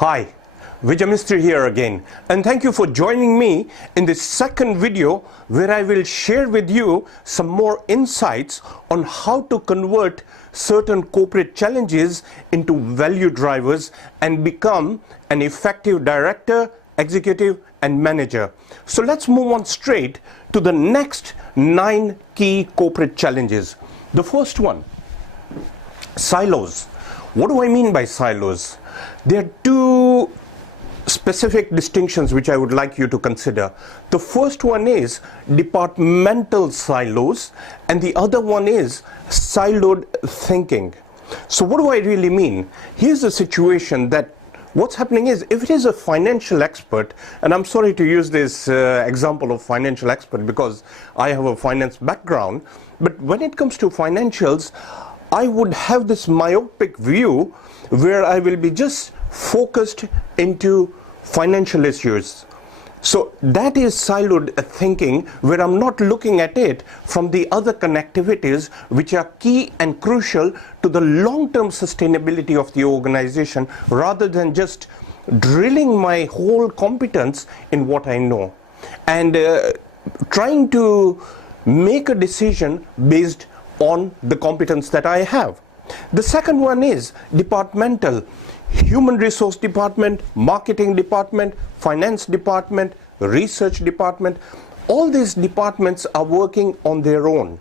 Hi, Vijay Mistry here again, and thank you for joining me in this second video where I will share with you some more insights on how to convert certain corporate challenges into value drivers and become an effective director, executive and manager. So let's move on straight to the next 9 key corporate challenges. The first one, silos. What do I mean by silos? There are two specific distinctions which I would like you to consider. The first one is departmental silos and the other one is siloed thinking. So what do I really mean? Here's the situation that what's happening is, if it is a financial expert, and I'm sorry to use this example of financial expert because I have a finance background, but when it comes to financials, I would have this myopic view where I will be just focused into financial issues. So that is siloed thinking, where I'm not looking at it from the other connectivities which are key and crucial to the long-term sustainability of the organization, rather than just drilling my whole competence in what I know and trying to make a decision based on the competence that I have. The second one is departmental. Human resource department, marketing department, finance department, research department, all these departments are working on their own.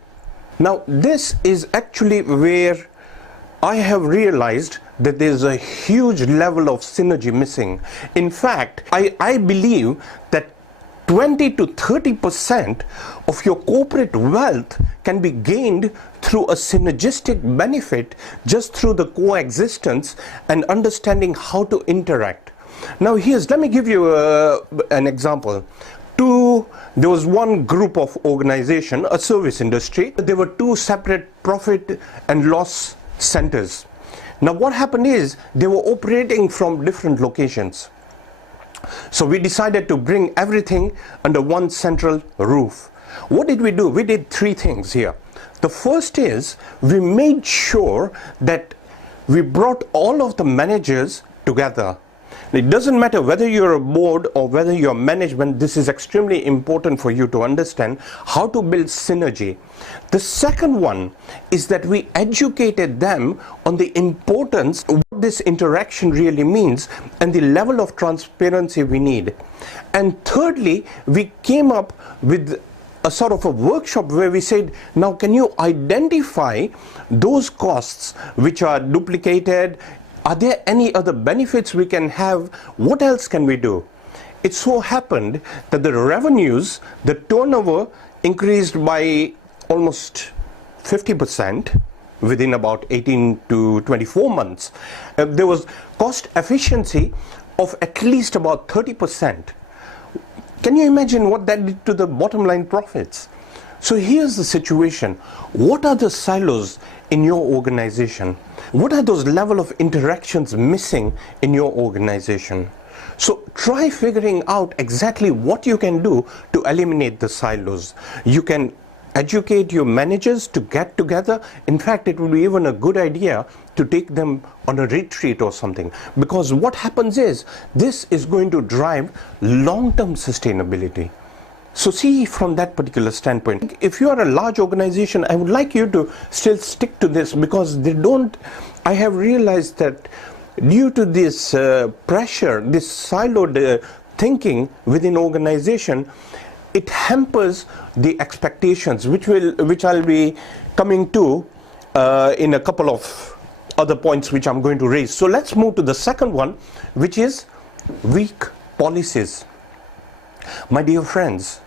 Now this is actually where I have realized that there's a huge level of synergy missing. In fact, I believe that 20 to 30% of your corporate wealth can be gained through a synergistic benefit, just through the coexistence and understanding how to interact. Now let me give you an example. There was one group of organization, a service industry. There were 2 separate profit and loss centers. Now what happened is, they were operating from different locations. So we decided to bring everything under one central roof. What did we do? We did 3 things here. The first is, we made sure that we brought all of the managers together. It doesn't matter whether you're a board or whether you're management, this is extremely important for you to understand how to build synergy. The second one is that we educated them on the importance of what this interaction really means and the level of transparency we need. And thirdly, we came up with a sort of a workshop where we said, now can you identify those costs which are duplicated? Are there any other benefits we can have? What else can we do? It so happened that the revenues, the turnover increased by almost 50% within about 18 to 24 months. There was cost efficiency of at least about 30%. Can you imagine what that did to the bottom line profits? So here's the situation. What are the silos in your organization? What are those level of interactions missing in your organization? So try figuring out exactly what you can do to eliminate the silos. You can educate your managers to get together. In fact, it would be even a good idea to take them on a retreat or something, because what happens is, this is going to drive long-term sustainability. So see from that particular standpoint, if you are a large organization, I would like you to still stick to this, because I have realized that due to this pressure, this siloed thinking within organization, it hampers the expectations, which I'll be coming to in a couple of other points which I'm going to raise. So let's move to the second one, which is weak policies. My dear friends,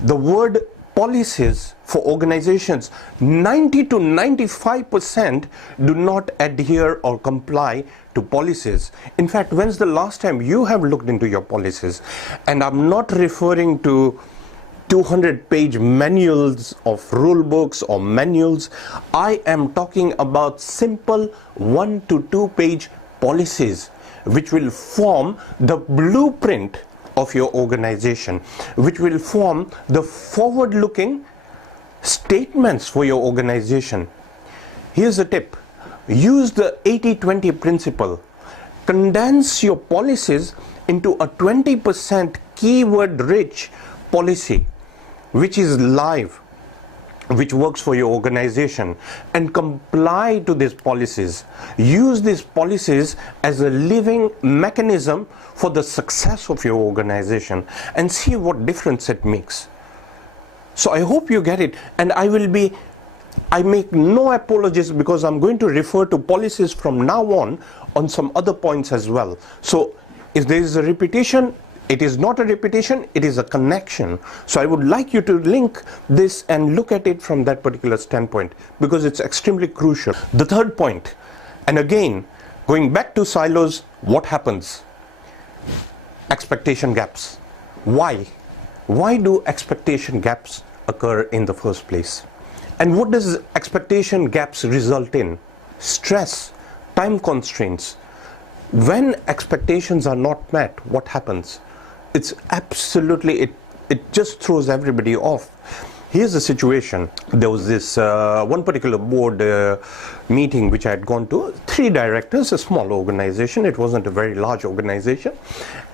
the word policies for organizations, 90 to 95% do not adhere or comply to policies. In fact, when's the last time you have looked into your policies? And I'm not referring to 200-page manuals of rule books or manuals. I am talking about simple 1 to 2-page policies which will form the blueprint of your organization, which will form the forward-looking statements for your organization. Here's a tip. Use the 80-20 principle. condense your policies into a 20% keyword rich policy which is live, which works for your organization, and comply to these policies. Use these policies as a living mechanism for the success of your organization and see what difference it makes. So I hope you get it, and I make no apologies, because I'm going to refer to policies from now on some other points as well. So if there is a repetition, it is not a repetition, it is a connection. So I would like you to link this and look at it from that particular standpoint, because it's extremely crucial. The third point, and again, going back to silos, what happens? Expectation gaps. Why? Why do expectation gaps occur in the first place? And what does expectation gaps result in? Stress, time constraints. When expectations are not met, what happens? It's absolutely, it just throws everybody off. Here's the situation. There was this one particular board meeting which I had gone to. 3 directors, a small organization. It wasn't a very large organization.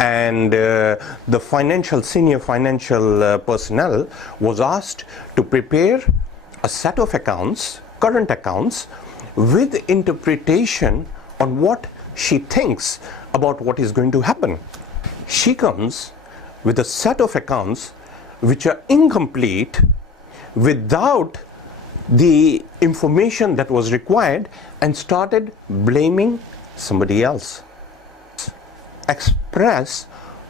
And the senior financial personnel was asked to prepare a set of accounts, current accounts, with interpretation on what she thinks about what is going to happen. She comes with a set of accounts which are incomplete, without the information that was required, and started blaming somebody else. Express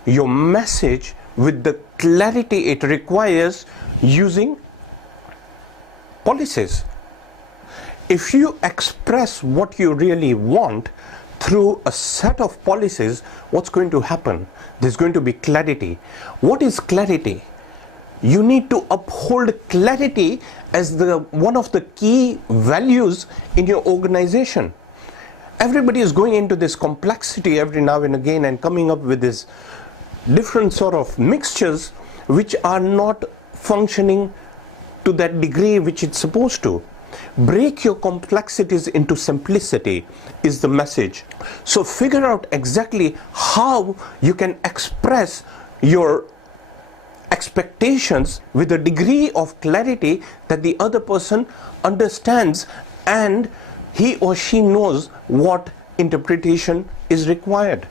your message with the clarity it requires using policies. If you express what you really want through a set of policies, what's going to happen? There's going to be clarity. What is clarity? You need to uphold clarity as one of the key values in your organization. Everybody is going into this complexity every now and again and coming up with this different sort of mixtures which are not functioning to that degree which it's supposed to. Break your complexities into simplicity is the message. So figure out exactly how you can express your expectations with a degree of clarity that the other person understands, and he or she knows what interpretation is required.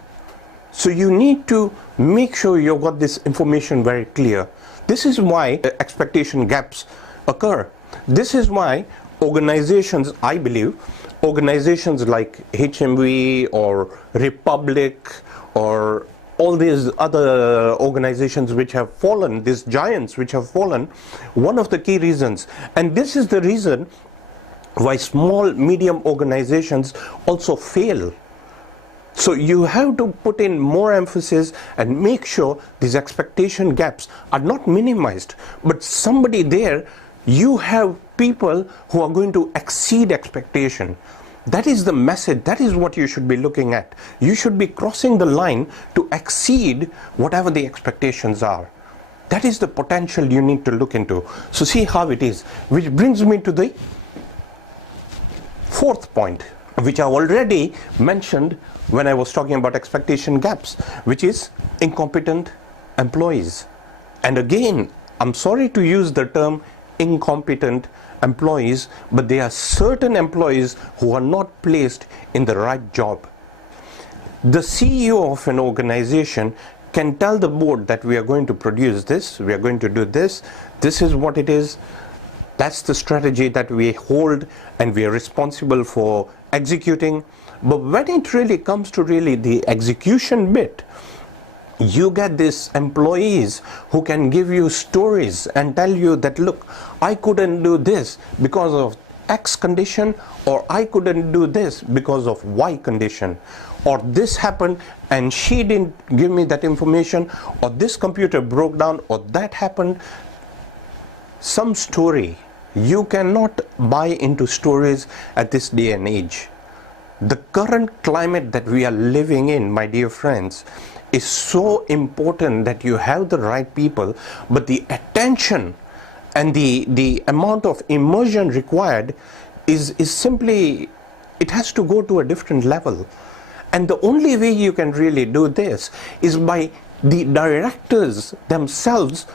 So you need to make sure you've got this information very clear. This is why expectation gaps occur. This is why organizations, I believe, organizations like HMV or Republic or all these other organizations which have fallen, these giants which have fallen, one of the key reasons, and this is the reason why small, medium organizations also fail. So you have to put in more emphasis and make sure these expectation gaps are not minimized, but somebody there, you have people who are going to exceed expectation. That is the message. That is what you should be looking at. You should be crossing the line to exceed whatever the expectations are. That is the potential you need to look into. So see how it is. Which brings me to the fourth point, which I already mentioned when I was talking about expectation gaps, which is incompetent employees. And again, I'm sorry to use the term incompetent employees, but there are certain employees who are not placed in the right job. The CEO of an organization can tell the board that we are going to produce this, we are going to do this, this is what it is, that's the strategy that we hold and we are responsible for executing. But when it really comes to the execution bit, you get these employees who can give you stories and tell you that, look, I couldn't do this because of X condition, or I couldn't do this because of Y condition, or this happened and she didn't give me that information, or this computer broke down, or that happened. Some story. You cannot buy into stories at this day and age. The current climate that we are living in, my dear friends, is so important that you have the right people, but the attention and the amount of immersion required is simply, it has to go to a different level. And the only way you can really do this is by the directors themselves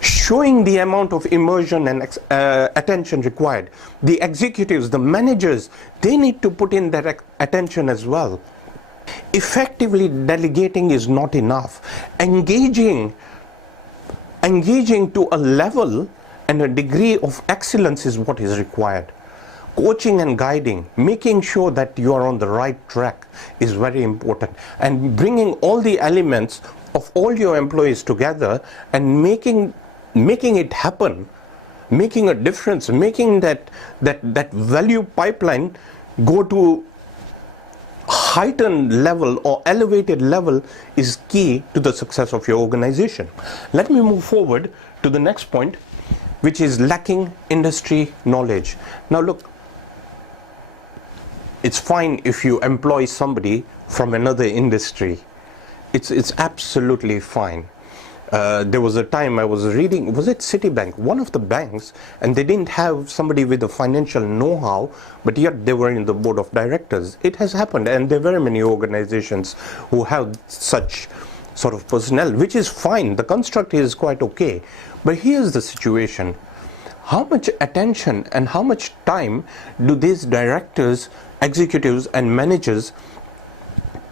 showing the amount of immersion and attention required. The executives, the managers, they need to put in their attention as well. Effectively delegating is not enough. Engaging to a level and a degree of excellence is what is required. Coaching and guiding, making sure that you are on the right track is very important. And bringing all the elements of all your employees together and making it happen, making a difference, making that value pipeline go to heightened level or elevated level is key to the success of your organization. Let me move forward to the next point, which is lacking industry knowledge. Now look, it's fine if you employ somebody from another industry. It's absolutely fine. There was a time I was reading, was it Citibank, one of the banks, and they didn't have somebody with the financial know-how, but yet they were in the board of directors. It has happened, and there are very many organizations who have such sort of personnel, which is fine. The construct is quite okay. But here's the situation. How much attention and how much time do these directors, executives, and managers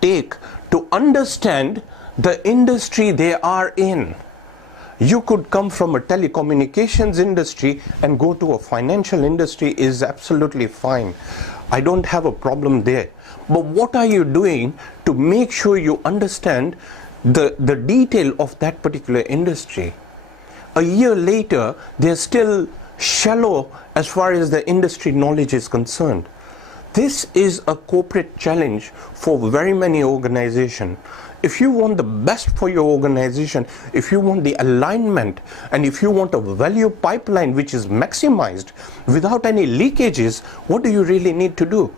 take to understand the industry they are in? You could come from a telecommunications industry and go to a financial industry is absolutely fine. I don't have a problem there. But what are you doing to make sure you understand the detail of that particular industry? A year later, they're still shallow as far as the industry knowledge is concerned. This is a corporate challenge for very many organizations. If you want the best for your organization, if you want the alignment, and if you want a value pipeline which is maximized without any leakages, what do you really need to do?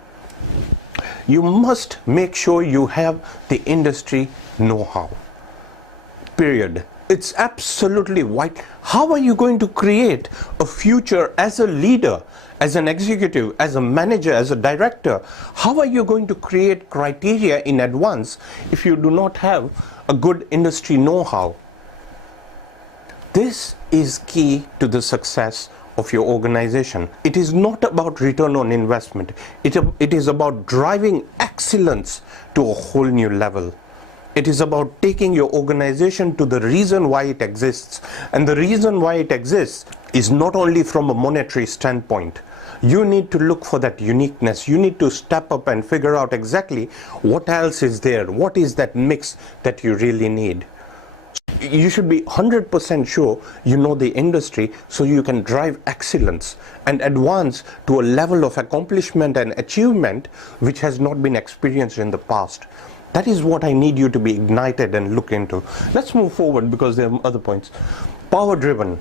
You must make sure you have the industry know-how. Period. It's absolutely vital. How are you going to create a future as a leader, as an executive, as a manager, as a director? How are you going to create criteria in advance if you do not have a good industry know-how? This is key to the success of your organization. It is not about return on investment. It is about driving excellence to a whole new level. It is about taking your organization to the reason why it exists. And the reason why it exists is not only from a monetary standpoint. You need to look for that uniqueness. You need to step up and figure out exactly what else is there. What is that mix that you really need? You should be 100% sure you know the industry so you can drive excellence and advance to a level of accomplishment and achievement which has not been experienced in the past. That is what I need you to be ignited and look into. Let's move forward because there are other points. Power driven.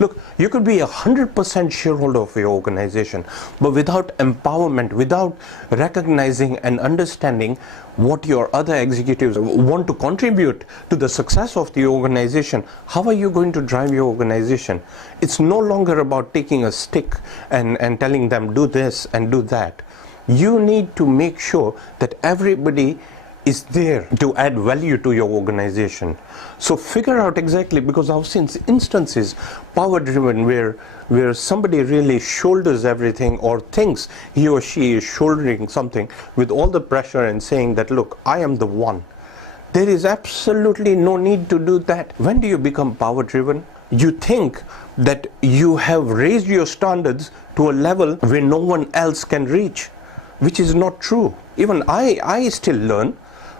Look, you could be 100% shareholder of your organization, but without empowerment, without recognizing and understanding what your other executives want to contribute to the success of the organization, how are you going to drive your organization? It's no longer about taking a stick and telling them do this and do that. You need to make sure that everybody is there to add value to your organization. So figure out exactly, because I've seen instances, power driven, where somebody really shoulders everything or thinks he or she is shouldering something with all the pressure and saying that, look, I am the one. There is absolutely no need to do that. When do you become power driven? You think that you have raised your standards to a level where no one else can reach, which is not true. Even I still learn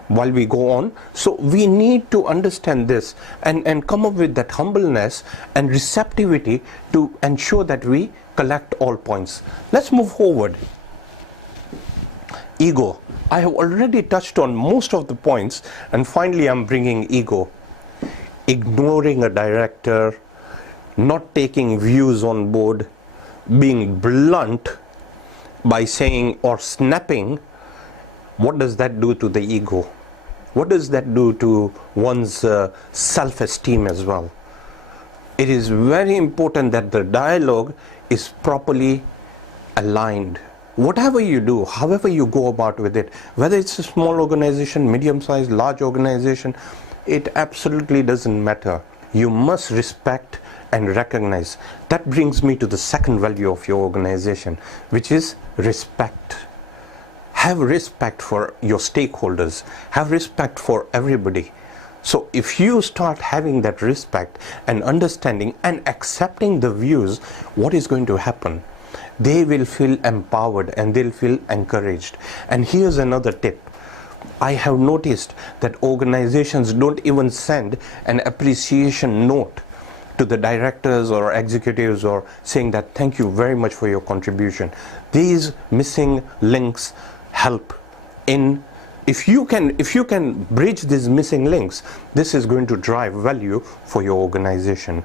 while we go on. So we need to understand this and come up with that humbleness and receptivity to ensure that we collect all points. Let's move forward. Ego. I have already touched on most of the points, and finally I'm bringing ego. Ignoring a director, not taking views on board, being blunt by saying or snapping. What does that do to the ego? What does that do to one's self-esteem as well? It is very important that the dialogue is properly aligned. whatever you do, however you go about with it, whether it's a small organization, medium-sized, large organization, it absolutely doesn't matter. You must respect and recognize. That brings me to the second value of your organization, which is respect. Have respect for your stakeholders. Have respect for everybody. So if you start having that respect and understanding and accepting the views, what is going to happen? They will feel empowered and they'll feel encouraged. And here's another tip. I have noticed that organizations don't even send an appreciation note to the directors or executives or saying that thank you very much for your contribution. These missing links help in, if you can bridge these missing links, this is going to drive value for your organization.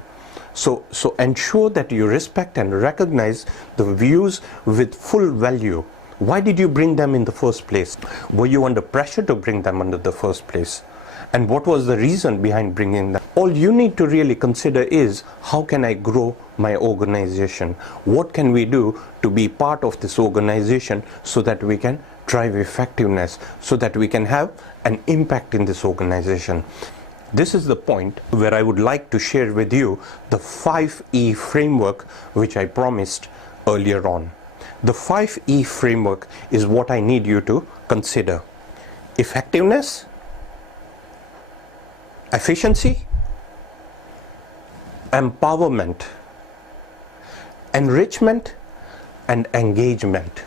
So ensure that you respect and recognize the views with full value. Why did you bring them in the first place? Were you under pressure to bring them under the first place? And what was the reason behind bringing them? All you need to really consider is, how can I grow my organization? What can we do to be part of this organization so that we can drive effectiveness, so that we can have an impact in this organization? This is the point where I would like to share with you the 5E framework which I promised earlier on. The 5E framework is what I need you to consider. Effectiveness, efficiency, empowerment, enrichment, and engagement.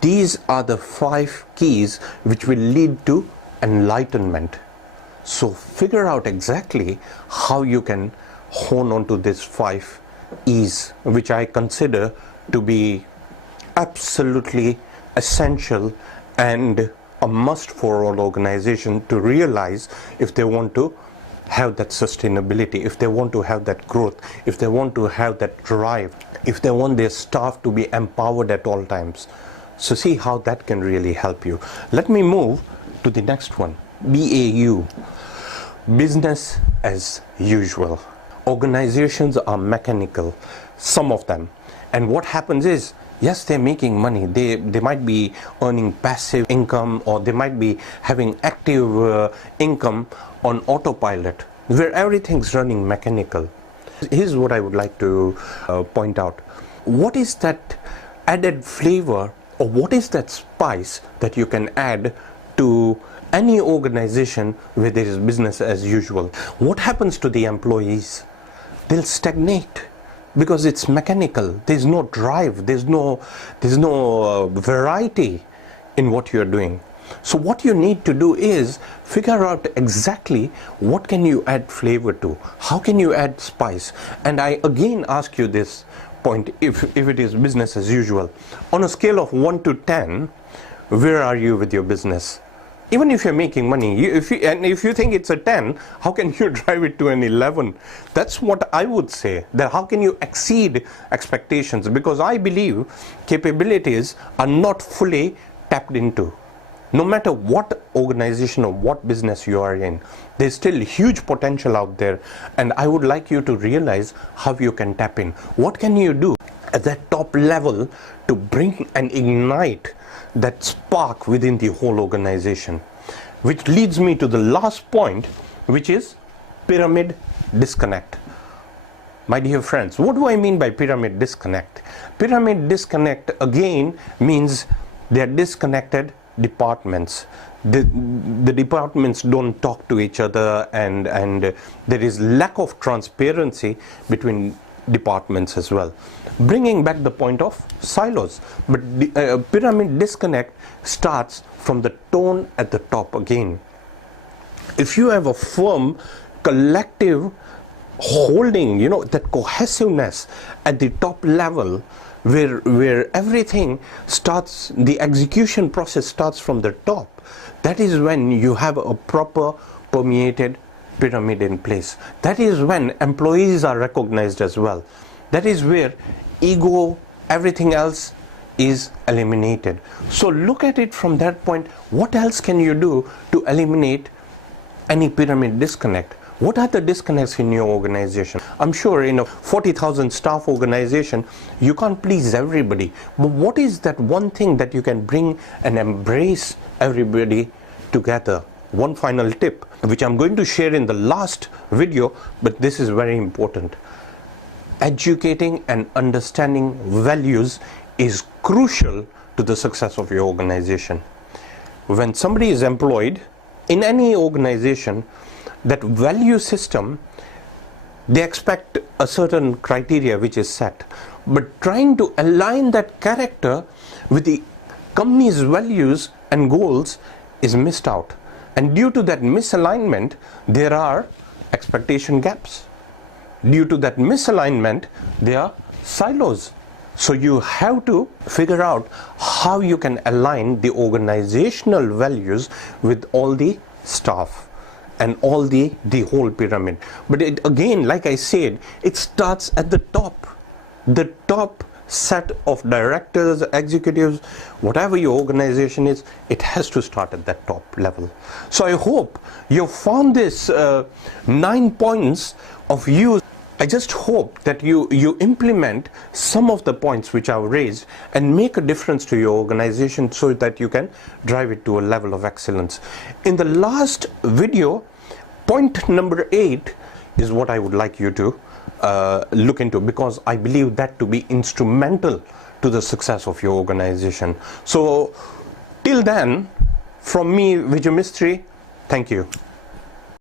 These are the 5 keys which will lead to enlightenment. So figure out exactly how you can hone on to these 5 E's, which I consider to be absolutely essential and a must for all organizations to realize if they want to have that sustainability, if they want to have that growth, if they want to have that drive, if they want their staff to be empowered at all times. So see how that can really help you. Let me move to the next one. BAU, business as usual. Organizations are mechanical, some of them. And what happens is, yes, they're making money. They might be earning passive income, or they might be having active income on autopilot, where everything's running mechanical. Here's what I would like to point out. What is that added flavor, or what is that spice that you can add to any organization where there is business as usual? What happens to the employees? They'll stagnate, because it's mechanical. There's no drive, there's no variety in what you're doing. So what you need to do is figure out exactly what can you add flavor to, how can you add spice. And I again ask you this point, if it is business as usual, on a scale of 1 to 10, where are you with your business? Even if you're making money, if you think it's a 10, how can you drive it to an 11? That's what I would say. That how can you exceed expectations? Because I believe capabilities are not fully tapped into. No matter what organization or what business you are in, there's still huge potential out there. And I would like you to realize how you can tap in. What can you do at that top level to bring and ignite that spark within the whole organization? Which leads me to the last point, which is pyramid disconnect. My dear friends, what do I mean by pyramid disconnect? Pyramid disconnect again means they are disconnected departments. The departments don't talk to each other, and there is lack of transparency between departments as well, bringing back the point of silos. But the pyramid disconnect starts from the tone at the top again. If you have a firm collective holding, that cohesiveness at the top level, where everything starts, the execution process starts from the top, that is when you have a proper permeated pyramid in place. That is when employees are recognized as well. That is where ego, everything else is eliminated. So look at it from that point. What else can you do to eliminate any pyramid disconnect? What are the disconnects in your organization? I'm sure in a 40,000 staff organization, you can't please everybody. But what is that one thing that you can bring and embrace everybody together? One final tip, which I'm going to share in the last video, but this is very important. Educating and understanding values is crucial to the success of your organization. When somebody is employed in any organization, that value system, they expect a certain criteria which is set, but trying to align that character with the company's values and goals is missed out, and due to that misalignment there are expectation gaps. Due to that misalignment there are silos. So you have to figure out how you can align the organizational values with all the staff and all the whole pyramid. But it, again, like I said, it starts at the top. The top set of directors, executives, whatever your organization is, it has to start at that top level. So I hope you found this 9 points of use. I just hope that you implement some of the points which I've raised and make a difference to your organization so that you can drive it to a level of excellence. In the last video, point number 8 is what I would like you to look into, because I believe that to be instrumental to the success of your organization. So till then, from me, Vijay Mistry, thank you.